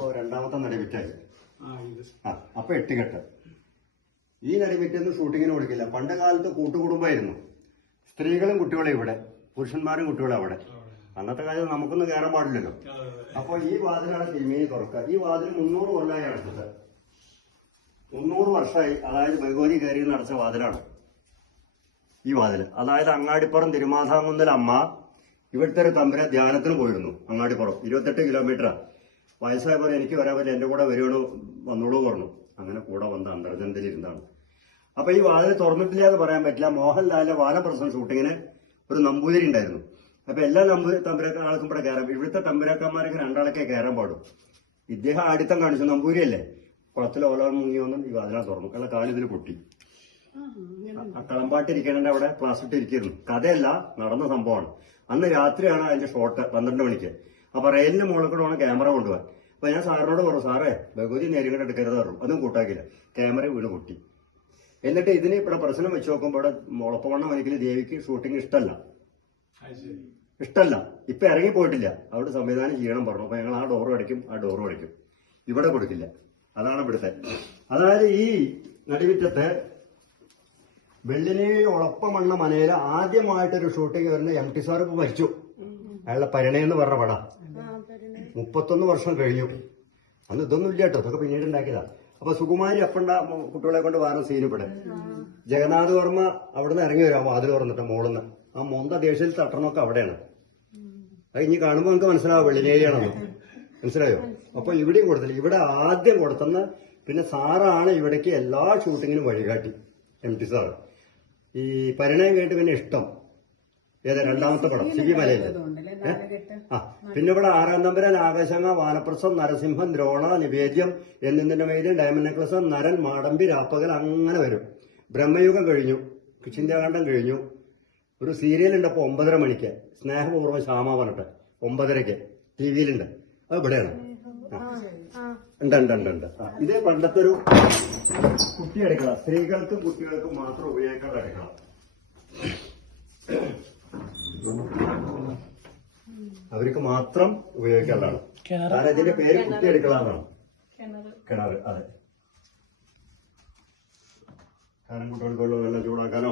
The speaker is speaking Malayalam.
അപ്പൊ രണ്ടാമത്തെ നടിവിറ്റായി. അപ്പൊ 8 കെട്ട്. ഈ നടിവിറ്റൊന്നും ഷൂട്ടിങ്ങിന് കൊടുക്കില്ല. പണ്ട് കാലത്ത് കൂട്ടുകുടുംബമായിരുന്നു. സ്ത്രീകളും കുട്ടികളും ഇവിടെ, പുരുഷന്മാരും കുട്ടികളും അവിടെ. അന്നത്തെ കാലത്ത് നമുക്കൊന്നും കയറാൻ പാടില്ലല്ലോ. അപ്പൊ ഈ വാതിലാണ് തിരുമേനി തുറക്കുക. ഈ വാതിൽ 300 കൊല്ലമായി അടച്ചത്. 300 വർഷമായി. അതായത് ഭഗവതി കയറി നടച്ച വാതിലാണ് ഈ വാതിൽ. അതായത് അങ്ങാടിപ്പുറം തിരുമാധാമുന്നൽ അമ്മ ഇവിടുത്തെ ഒരു തമ്പുരാൻ ധ്യാനത്തിന് പോയിരുന്നു. അങ്ങാടിപ്പുറം 28 കിലോമീറ്ററാണ്. വയസ്സായപ്പോൾ എനിക്ക് വരാൻ പറ്റില്ല, എന്റെ കൂടെ വരുവാണോ വന്നോളൂ പറഞ്ഞു. അങ്ങനെ കൂടെ വന്ന അന്തർജനത്തിലിരുന്നാണ്. അപ്പൊ ഈ വാതിൽ തുറന്നിട്ടില്ല എന്ന് പറയാൻ പറ്റില്ല. മോഹൻലാലിന്റെ വാനപ്രസവം ഷൂട്ടിങ്ങിന് ഒരു നമ്പൂതിരി ഉണ്ടായിരുന്നു. അപ്പൊ എല്ലാ തമ്പുരാക്കന്മാർക്കും ഇവിടെ കയറാം. ഇവിടുത്തെ തമ്പുരാക്കന്മാർക്ക് 2 ആളൊക്കെ കയറാൻ പാടും. ഇദ്ദേഹം ആടിത്തം കാണിച്ചു. നമ്പൂരിയല്ലേ, കുളത്തിൽ ഓലോളം മുങ്ങി വന്നും ഈ വാതിലാണ് തുറന്നു. അല്ല കാലിതിൽ പൊട്ടി. കളമ്പാട്ടിരിക്കണ അവിടെ ക്ലാസ് ഇട്ടിരിക്കുന്നു. കഥയല്ല, നടന്ന സംഭവമാണ്. അന്ന് രാത്രിയാണ് അതിന്റെ ഷോട്ട്, 12 മണിക്ക്. അപ്പൊ റെയിലിന്റെ മുകളിൽ കൂടെ വേണം ക്യാമറ കൊണ്ടുപോകാൻ. അപ്പൊ ഞാൻ സാറിനോട് പറഞ്ഞു, സാറേ ഭഗവതി നേരിട്ട് എടുക്കരുത് പറഞ്ഞു. അതും കൂട്ടാക്കില്ല. ക്യാമറ വീണ് പൊട്ടി. എന്നിട്ട് ഇതിന് ഇവിടെ പ്രശ്നം വെച്ച് നോക്കുമ്പോൾ ഇവിടെ മുളപ്പവണ്ണം എനിക്ക് ദേവിക്ക് ഷൂട്ടിംഗ് ഇഷ്ടമല്ല. ഇപ്പൊ ഇറങ്ങി പോയിട്ടില്ല. അവിടെ സംവിധാനം ചെയ്യണം പറഞ്ഞു. അപ്പൊ ഞങ്ങൾ ആ ഡോറും അടിക്കും. ഇവിടെ കൊടുക്കില്ല. അതാണ് ഇവിടുത്തെ. അതായത് ഈ നടിവിറ്റത്ത് വെള്ളിനേഴി ഒളപ്പമണ്ണ മനയില് ആദ്യമായിട്ടൊരു ഷൂട്ടിംഗ് വരുന്ന MT സാർ ഇപ്പൊ മരിച്ചു. അയാളുടെ പരിണയെന്ന് പറഞ്ഞ പടം 31 വർഷം കഴിഞ്ഞു. അന്ന് ഇതൊന്നും ഇല്ല കേട്ടോ, ഇതൊക്കെ പിന്നീട് ഉണ്ടാക്കിയതാ. അപ്പൊ സുകുമാരി അപ്പണ്ട കുട്ടികളെ കൊണ്ട് വേറെ സീനിപ്പെടെ ജഗന്നാഥ് വർമ്മ അവിടുന്ന് ഇറങ്ങി വരാം വാതിൽ തുറന്നിട്ട് മോളിന്ന്. ആ മൊന്ത ദേശത്തിൽ തട്ടണമൊക്കെ അവിടെയാണ്. അത് ഇനി കാണുമ്പോൾ നമുക്ക് മനസ്സിലാവും വെള്ളിനേഴിയാണെന്ന്. മനസ്സിലായോ? അപ്പൊ ഇവിടെയും കൊടുത്തില്ല. ഇവിടെ ആദ്യം കൊടുത്തെന്ന്. പിന്നെ സാറാണ് ഇവിടേക്ക് എല്ലാ ഷൂട്ടിങ്ങിനും വഴികാട്ടി. MT സാറ് ഈ പരിണയം കേട്ട് പിന്നെ ഇഷ്ടം ഏതാ രണ്ടാമത്തെ പടം സിബി മലയില്. പിന്നെ ഇവിടെ 6-ാം തമ്പുരാൻ, ആകാശങ്ങ, വാനപ്രസം, നരസിംഹം, ദ്രോണ, നിവേദ്യം, എന്നിന്റെ മേലും, ഡയമണ്ട് നെക്ലസ്, നരൻ, മാടമ്പി, രാപ്പകൽ, അങ്ങനെ വരും. ബ്രഹ്മയുഗം കഴിഞ്ഞു, ചിന്താകാന്ഡം കഴിഞ്ഞു. ഒരു സീരിയലുണ്ട് അപ്പൊ 9:30 മണിക്ക്, സ്നേഹപൂർവ്വം ശ്യാമ പറഞ്ഞിട്ട് 9:30 TV-യിലുണ്ട്. അത് ഇവിടെയാണ്. ഉണ്ട്. ഇത് പണ്ടത്തെ ഒരു കുട്ടി അടുക്കള, സ്ത്രീകൾക്കും കുട്ടികൾക്കും മാത്രം ഉപയോഗിക്കേണ്ട അടുക്കള. അവർക്ക് മാത്രം ഉപയോഗിക്കാനുള്ളതാണ്. കാരണം ഇതിന്റെ പേര് കുട്ടി അടുക്കള എന്നാണ്. കിണറ്, അതെ. കാരണം കുട്ടികൾക്ക് വെള്ളം ചൂടാക്കാനോ